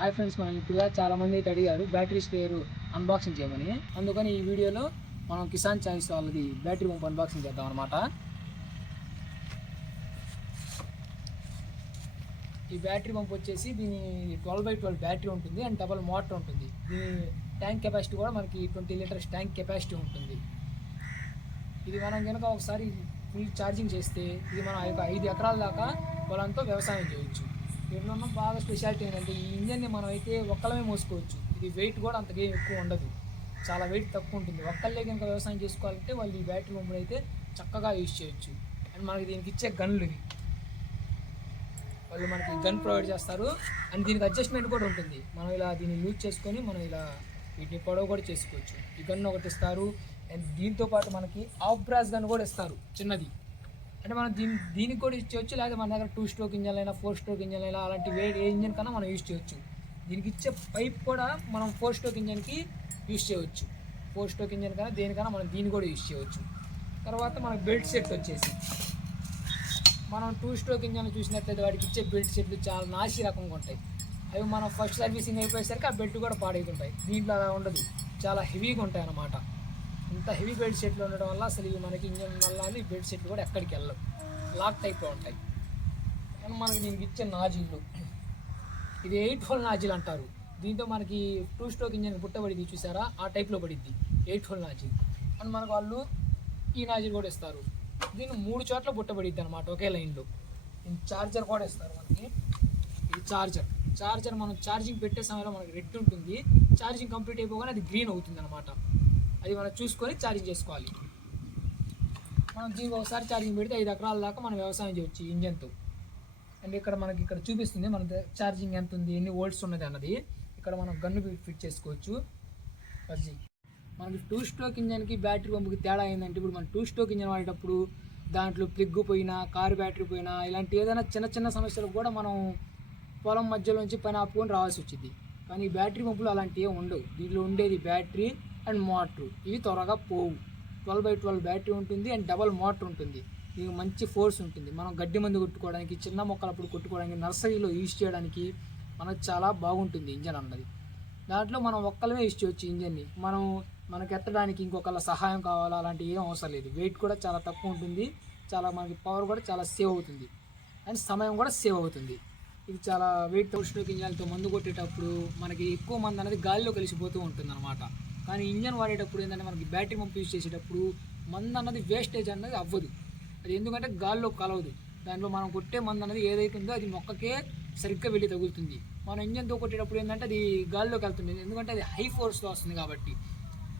Hi friends, మనం ఇప్పుడు చాలా మంది అయితే అడిగారు బ్యాటరీ స్పేర్ అన్బాక్సింగ్ చేయమని. అందుకని ఈ వీడియోలో మనం కిసాన్ చాయిస్ వాళ్ళది బ్యాటరీ పంప్ అన్బాక్సింగ్ చేద్దాం అనమాట. ఈ బ్యాటరీ పంప్ వచ్చేసి దీని 12x12 బ్యాటరీ ఉంటుంది అండ్ డబల్ మోటార్ ఉంటుంది. దీని ట్యాంక్ కెపాసిటీ కూడా మనకి 20 లీటర్స్ ట్యాంక్ కెపాసిటీ ఉంటుంది. ఇది మనం కనుక ఒకసారి ఫుల్ ఛార్జింగ్ చేస్తే ఇది మనం 5 ఎకరాల దాకా పొలంతో వ్యవసాయం చేయొచ్చు. దీంట్లో బాగా స్పెషాలిటీ ఏంటంటే ఈ ఇంజన్ని మనం అయితే ఒక్కలమే మోసుకోవచ్చు. ఇది వెయిట్ కూడా అంతగా ఎక్కువ ఉండదు, చాలా వెయిట్ తక్కువ ఉంటుంది. ఒక్కళ్ళే కనుక వ్యవసాయం చేసుకోవాలంటే వాళ్ళు ఈ బ్యాటరీ పంపులు అయితే చక్కగా యూజ్ చేయొచ్చు. అండ్ మనకి దీనికి ఇచ్చే గన్లు ఇవి, వాళ్ళు మనకి గన్ ప్రొవైడ్ చేస్తారు. అండ్ దీనికి అడ్జస్ట్మెంట్ కూడా ఉంటుంది. మనం ఇలా దీన్ని యూజ్ చేసుకొని మనం ఇలా వీటిని పొడవు కూడా చేసుకోవచ్చు. ఈ గన్ను ఒకటి ఇస్తారు. అండ్ దీంతో పాటు మనకి ఆఫ్ బ్రాస్ గన్ కూడా ఇస్తారు, చిన్నది. అంటే మనం దీనికి కూడా యూజ్ చేయొచ్చు, లేదా మన దగ్గర 2 స్ట్రోక్ ఇంజన్ అయినా 4 స్ట్రోక్ ఇంజన్ అయినా అలాంటి ఏ ఇంజన్ కన్నా మనం యూజ్ చేయొచ్చు. దీనికి ఇచ్చే పైప్ కూడా మనం 4 స్ట్రోక్ ఇంజన్కి యూజ్ చేయవచ్చు. 4 స్ట్రోక్ ఇంజన్ కన్నా దేనికన్నా మనం దీన్ని కూడా యూజ్ చేయవచ్చు. తర్వాత మనకు బెల్ట్ సెట్ వచ్చేసి మనం 2 స్ట్రోక్ ఇంజన్లు చూసినట్లయితే వాటికి ఇచ్చే బెల్ట్ సెట్లు చాలా నాసి రకంగా ఉంటాయి. అవి మనం ఫస్ట్ సర్వీసింగ్ అయిపోయేసరికి ఆ బెల్ట్ కూడా పాడైతుంటాయి. దీంట్లో అలా ఉండదు, చాలా హెవీగా ఉంటాయి అన్నమాట. ఇంత హెవీ బెల్ట్ సెట్లు ఉండడం వల్ల అసలు ఇవి మనకి ఇంజన్ వల్ల ఈ బెల్ట్ సెట్లు కూడా ఎక్కడికి వెళ్ళవు, లాక్ టైప్లో ఉంటాయి. అండ్ మనకి దీనికి ఇచ్చే నాజిల్లు, ఇది 8 హోల్ నాజిల్ అంటారు. దీంతో మనకి 2 స్ట్రోక్ ఇంజన్ పుట్టబడిద్ది చూసారా, ఆ టైప్లో పడిద్ది 8 హోల్ నాజిల్. అండ్ మనకు వాళ్ళు ఈ నాజిల్ కూడా ఇస్తారు. దీన్ని 3 చోట్ల పుట్టబడిద్ది అనమాట ఒకే లైన్లో. చార్జర్ కూడా ఇస్తారు మనకి. ఇది చార్జర్ మనం ఛార్జింగ్ పెట్టే సమయంలో మనకి రెడ్ ఉంటుంది, ఛార్జింగ్ కంప్లీట్ అయిపోగానే అది గ్రీన్ అవుతుంది అనమాట. అది మనం చూసుకొని ఛార్జింగ్ చేసుకోవాలి. మనం దీనికి ఒకసారి ఛార్జింగ్ పెడితే 5 ఎకరాల దాకా మనం వ్యవసాయం చేయొచ్చు ఈ ఇంజన్తో. అండ్ ఇక్కడ చూపిస్తుంది మన ఛార్జింగ్ ఎంత ఉంది, ఎన్ని వోల్ట్స్ ఉన్నది అన్నది. ఇక్కడ మనం గన్ను ఫిట్ చేసుకోవచ్చు. మనకి 2 స్ట్రోక్ ఇంజన్కి బ్యాటరీ పంపుకి తేడా ఏంటంటే, ఇప్పుడు మనం 2 స్ట్రోక్ ఇంజన్ వాడేటప్పుడు దాంట్లో ప్లగ్ పోయినా, కారు బ్యాటరీ పోయినా, ఇలాంటి ఏదైనా చిన్న చిన్న సమస్యలకు కూడా మనం పొలం మధ్యలోంచి పని ఆపుకొని రావాల్సి వచ్చింది. కానీ ఈ బ్యాటరీ పంపులు అలాంటివి ఏమి ఉండవు. దీంట్లో ఉండేది బ్యాటరీ అండ్ మోటరు, ఇవి త్వరగా పోవు. 12x12 బ్యాటరీ ఉంటుంది అండ్ డబల్ మోటర్ ఉంటుంది. దీనికి మంచి ఫోర్స్ ఉంటుంది. మనం గడ్డి మందు కొట్టుకోవడానికి, చిన్న మొక్కలప్పుడు కొట్టుకోవడానికి, నర్సరీలో యూజ్ చేయడానికి మనకు చాలా బాగుంటుంది ఇంజన్ అన్నది. దాంట్లో మనం ఒక్కలమే యూజ్ చేయొచ్చు ఇంజన్ని. మనకు ఎత్తడానికి ఇంకొకళ్ళ సహాయం కావాలా అలాంటి ఏం అవసరం లేదు. వెయిట్ కూడా చాలా తక్కువ ఉంటుంది, చాలా మనకి పవర్ కూడా చాలా సేవ్ అవుతుంది అండ్ సమయం కూడా సేవ్ అవుతుంది. ఇది చాలా వెయిట్ స్ట్రోక్ ఇంజన్లతో మందు కొట్టేటప్పుడు మనకి ఎక్కువ మంది అనేది గాలిలో కలిసిపోతూ ఉంటుంది అనమాట. కానీ ఇంజన్ వాడేటప్పుడు ఏంటంటే మనకి బ్యాటరీ పంప్ యూజ్ చేసేటప్పుడు మందు అన్నది వేస్టేజ్ అన్నది అవ్వదు. అది ఎందుకంటే గాల్లో కలవదు. దాంట్లో మనం కొట్టే మందు అన్నది ఏదైతే ఉందో అది మొక్కకే సరిగ్గా వెళ్ళి తగులుతుంది. మనం ఇంజన్తో కొట్టేటప్పుడు ఏంటంటే అది గాల్లోకి వెళ్తుంది, ఎందుకంటే అది హై ఫోర్స్తో వస్తుంది కాబట్టి.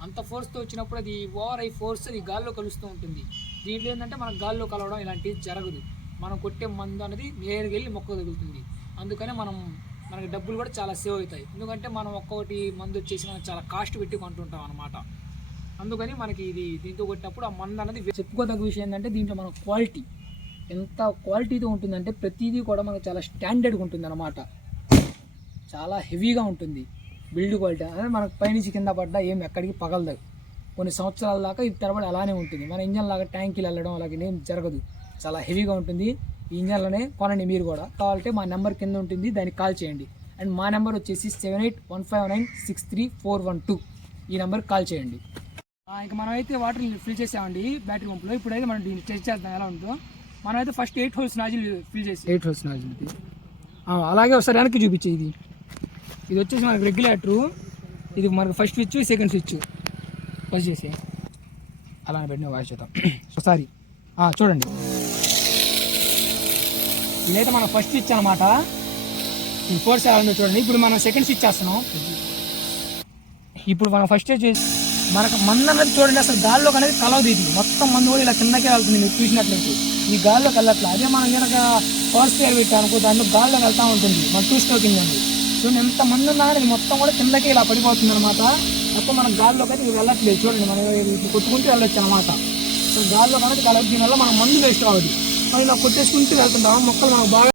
అంత ఫోర్స్తో వచ్చినప్పుడు అది ఓవర్ హై ఫోర్స్ అది గాల్లో కలుస్తూ ఉంటుంది. దీంట్లో ఏంటంటే మనకు గాల్లో కలవడం ఇలాంటివి జరగదు. మనం కొట్టే మందు అనేది నేరుగా వెళ్ళి మొక్క తగులుతుంది. అందుకనే మనకి డబ్బులు కూడా చాలా సేవ్ అవుతాయి. ఎందుకంటే మనం ఒక్కొక్కటి మందు వచ్చేసి మనం చాలా కాస్ట్ పెట్టి కొంటుంటాం అనమాట. అందుకని మనకి దీంతో కొట్టినప్పుడు ఆ మందు అనేది చెప్పుకోదగ్గ విషయం ఏంటంటే, దీంట్లో మన క్వాలిటీ ఎంత క్వాలిటీతో ఉంటుందంటే ప్రతిదీ కూడా మనకు చాలా స్టాండర్డ్గా ఉంటుంది అనమాట. చాలా హెవీగా ఉంటుంది బిల్డ్ క్వాలిటీ అనేది. మనకు పైనుంచి కింద పడ్డా ఏం ఎక్కడికి పగలదు. కొన్ని సంవత్సరాల దాకా ఇది తరబడి అలానే ఉంటుంది. మన ఇంజన్ లాగా ట్యాంకీలు వెళ్ళడం అలాగే ఏం జరగదు, చాలా హెవీగా ఉంటుంది. ఈ ఇంజన్లోనే కొనండి మీరు కూడా. కావాలంటే మా నెంబర్ కింద ఉంటుంది, దానికి కాల్ చేయండి. అండ్ మా నెంబర్ వచ్చేసి 7815963412. ఈ నెంబర్కి కాల్ చేయండి. ఇంకా మనమైతే వాటర్ ఫిల్ చేసామండి బ్యాటరీ పంపులో. ఇప్పుడైతే మనం దీన్ని టెస్ట్ చేద్దాం ఎలా ఉంటుందో. మనమైతే ఫస్ట్ 8 హోల్స్ నాజిల్ ఫిల్ చేసి 8 హోల్స్ నాజిల్ అలాగే ఒకసారి వెనక్కి చూపించే. ఇది వచ్చేసి మనకి రెగ్యులేటరు. ఇది మనకు first switch, second switch first చేసి అలానే పెట్టిన వాయిస్ చేద్దాం ఒకసారి. చూడండి, ఇదైతే మన ఫస్ట్ స్విచ్ అనమాట. ఈ ఫోర్స్ ఎలా ఉందో చూడండి. ఇప్పుడు మనం సెకండ్ స్విచ్ చేస్తున్నాం. ఇప్పుడు మనం ఫస్ట్ మనకు మందు అనేది చూడండి, అసలు గాల్లోకి అనేది కలవదు. ఇది మొత్తం మందు కూడా ఇలా కిందకే వెళ్తుంది. మీరు చూసినట్లయితే ఈ గాల్లోకి వెళ్ళట్లా. అదే మనం కనుక పవర్ స్పేర్ పెట్టామనుకో దాంట్లో గాల్లో వెళ్తూ ఉంటుంది. మన 2 స్ట్రోక్ ఇంజన్ చూడండి, ఎంత మంది ఉన్నా కానీ మొత్తం కూడా కిందకి ఇలా పడిపోతుంది అనమాట. మొత్తం మన గాల్లోకి అయితే వెళ్ళట్లేదు. చూడండి, మనం కొట్టుకుంటూ వెళ్ళొచ్చు అనమాట. సో గాల్లో అనేది కలవదు. దీనివల్ల మనం మందు వేస్ట్ కావద్దు. మనం ఇలా కొట్టేసుకుంటూ వెళ్తుంటాం, మొక్కలు మనకు బాగా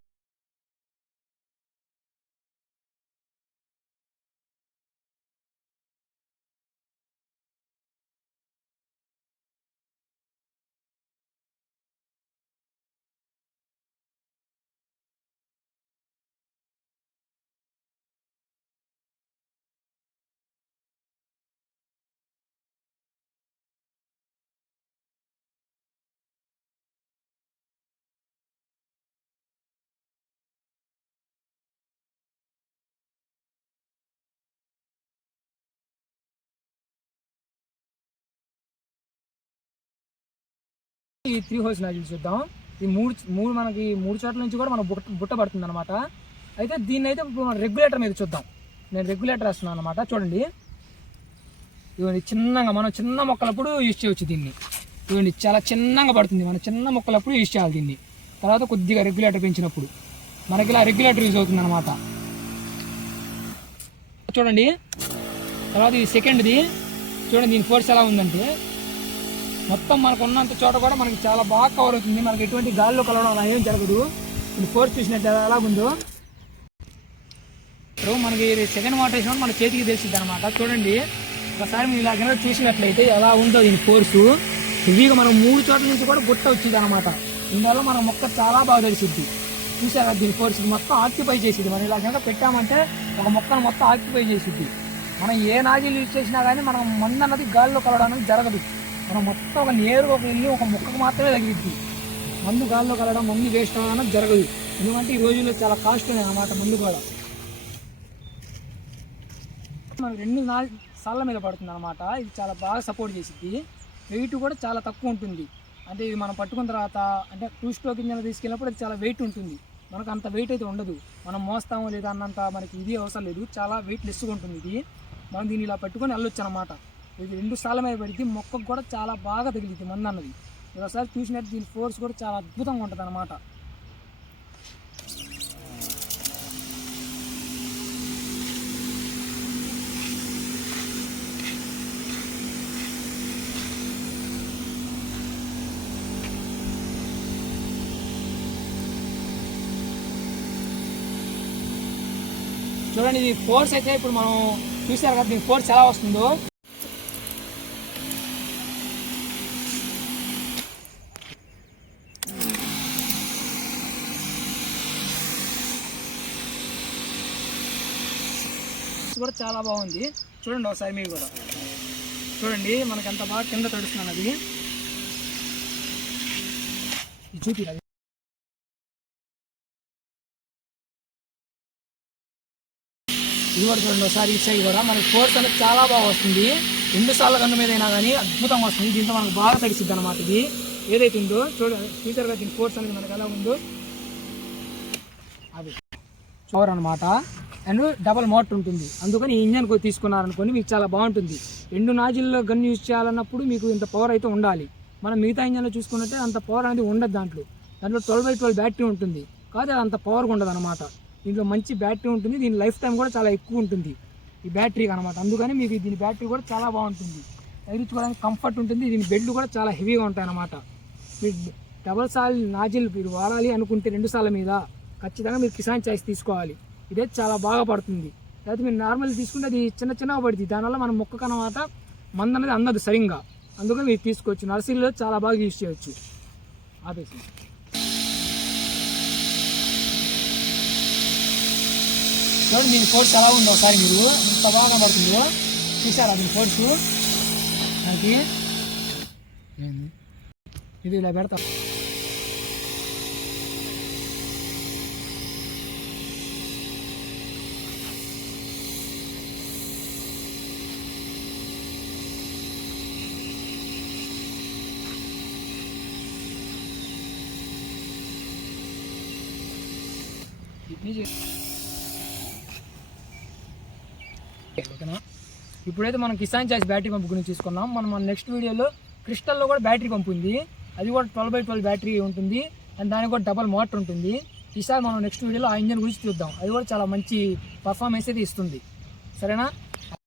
ఈ 3 హోల్స్ నాజిల్ చూద్దాం. ఈ మూడు మనకి 3 చోట్ల నుంచి కూడా మనం బుట్ట పడుతుంది అనమాట. అయితే దీన్ని అయితే ఇప్పుడు మనం రెగ్యులేటర్ మీద చూద్దాం. నేను రెగ్యులేటర్ వేస్తున్నాను అనమాట. చూడండి, ఇవన్నీ చిన్నగా మనం చిన్న మొక్కలప్పుడు యూజ్ చేయవచ్చు దీన్ని. ఇవన్నీ చాలా చిన్నగా పడుతుంది, మనం చిన్న మొక్కలప్పుడు యూజ్ చేయాలి దీన్ని. తర్వాత కొద్దిగా రెగ్యులేటర్ పెంచినప్పుడు మనకి ఇలా రెగ్యులేటర్ యూజ్ అవుతుంది అనమాట. చూడండి, తర్వాత ఇది సెకండ్ది. చూడండి దీని ఫోర్స్ ఎలా ఉందంటే మొత్తం మనకు ఉన్నంత చోట కూడా మనకి చాలా బాగా కవర్ అవుతుంది. మనకి ఎటువంటి గాల్లో కలవడం అలా ఏం జరగదు. ఇది ఫోర్స్ చూసినట్టు ఎలాగుందో ఇప్పుడు మనకి సెకండ్ మోటార్ వేసినప్పుడు మన చేతికి తెలిసింది అనమాట. చూడండి, ఒకసారి మీరు ఇలా కనుక చూసినట్లయితే ఎలా ఉందో దీని ఫోర్సు. హెవీగా మనం 3 చోట్ల నుంచి కూడా గుట్ట వచ్చింది అనమాట. ఇందువల్ల మన మొక్క చాలా బాగా తెలిసిద్ది. చూసారా దీని ఫోర్స్ మొత్తం ఆక్యుపై చేసిద్ది. మనం ఇలా కనుక పెట్టామంటే ఒక మొక్కను మొత్తం ఆక్యుపై చేసిద్ది. మనం ఏ నాజిల్ యూజ్ చేసినా కానీ మనం మందు అన్నది గాల్లో కలవడం అనేది జరగదు. మనం మొత్తం ఒక నేరుగా వెళ్ళి ఒక మొక్కకు మాత్రమే తగిలిద్ది. మందు గాల్లో కలవడం, మందు వేస్ట్ అవ్వడం అనేది జరగదు. ఎందుకంటే ఈ రోజుల్లో చాలా కాస్ట్లీ అన్నమాట మందు కూడా. మనకు 2 సార్ల మీద పడుతుంది అనమాట. ఇది చాలా బాగా సపోర్ట్ చేసిద్ది. వెయిట్ కూడా చాలా తక్కువ ఉంటుంది. అంటే ఇది మనం పట్టుకున్న తర్వాత అంటే 2 స్ట్రోక్ ఇంజన్ తీసుకెళ్ళినప్పుడు అది చాలా వెయిట్ ఉంటుంది. మనకు అంత వెయిట్ అయితే ఉండదు. మనం మోస్తాము లేదా అన్నంత మనకి ఇది అవసరం లేదు. చాలా వెయిట్ లెస్గా ఉంటుంది ఇది. మనం దీన్ని ఇలా పట్టుకొని వెళ్ళొచ్చు అనమాట. ఇది 2 సార్ల మీద పడితే మొక్కకు కూడా చాలా బాగా తగిలిద్ది మందు అన్నది. ఒకసారి చూసినట్టు దీని ఫోర్స్ కూడా చాలా అద్భుతంగా ఉంటుంది అనమాట. చూడండి, ఇది ఫోర్స్ అయితే ఇప్పుడు మనం చూసారు కదా దీని ఫోర్స్ ఎలా వస్తుందో. కూడా చాలా బాగుంది. చూడండి ఒకసారి మీరు కూడా చూడండి, మనకి ఎంత బాగా కింద తడుస్తున్నాను. అది చూపి ఇది కూడా చూడండి ఒకసారి. ఈ సైడ్ కూడా మనకి ఫోర్స్ అనేది చాలా బాగా వస్తుంది. 2 సార్ల గన్ను మీద అయినా కానీ అద్భుతంగా వస్తుంది. దీంతో మనకు బాగా తడిసిద్ది అనమాట. ఇది ఏదైతే ఉందో చూడండి, ఫ్యూచర్గా దీని ఫోర్స్ అనేది మనకు ఎలా ఉందో అది పవర్ అనమాట. అండ్ డబల్ మోటర్ ఉంటుంది. అందుకని ఈ ఇంజన్ తీసుకున్నారనుకోండి మీకు చాలా బాగుంటుంది. 2 నాజిల్లో గన్ యూజ్ చేయాలన్నప్పుడు మీకు ఇంత పవర్ అయితే ఉండాలి. మనం మిగతా ఇంజన్లో చూసుకున్నట్టే అంత పవర్ అనేది ఉండదు. దాంట్లో 12x12 బ్యాటరీ ఉంటుంది. కాదు అది అంత పవర్గా ఉండదు అనమాట. దీంట్లో మంచి బ్యాటరీ ఉంటుంది. దీని లైఫ్ టైం కూడా చాలా ఎక్కువ ఉంటుంది ఈ బ్యాటరీకి అనమాట. అందుకని మీకు దీని బ్యాటరీ కూడా చాలా బాగుంటుంది. తగిలించుకోవడానికి కంఫర్ట్ ఉంటుంది. దీని బెడ్లు కూడా చాలా హెవీగా ఉంటాయి అన్నమాట. మీరు డబల్ సాల్ నాజిల్ మీరు వాడాలి అనుకుంటే 2 సార్ల మీద ఖచ్చితంగా మీరు కిసాన్ చాయిస్ తీసుకోవాలి. ఇదే చాలా బాగా పడుతుంది. లేకపోతే మీరు నార్మల్ తీసుకుంటే అది చిన్నగా పడుతుంది. దానివల్ల మనం మొక్కకు అన్నమాట మందు అనేది అందదు సరిగ్గా. అందుకని మీరు తీసుకోవచ్చు. నర్సరీలో చాలా బాగా యూజ్ చేయవచ్చు. ఆపేసి చూడండి దీని ఫోర్స్ ఎలా ఉందో ఒకసారి మీరు. ఎంత బాగా పడుతుందో చూసారా దీని ఫోర్సు. మనకి ఇది ఇలా పెడతా. ఓకేనా, ఇప్పుడైతే మనం కిసాన్ చాయిస్ బ్యాటరీ పంపు గురించి తీసుకున్నాం. మనం మన నెక్స్ట్ వీడియోలో క్రిస్టల్లో కూడా బ్యాటరీ పంపు ఉంది. అది కూడా 12x12 బ్యాటరీ ఉంటుంది. అండ్ దానికి కూడా డబల్ మోటార్ ఉంటుంది. ఈసారి మనం నెక్స్ట్ వీడియోలో ఆ ఇంజన్ గురించి చూద్దాం. అది కూడా చాలా మంచి పర్ఫార్మెన్స్ అయితే ఇస్తుంది. సరేనా?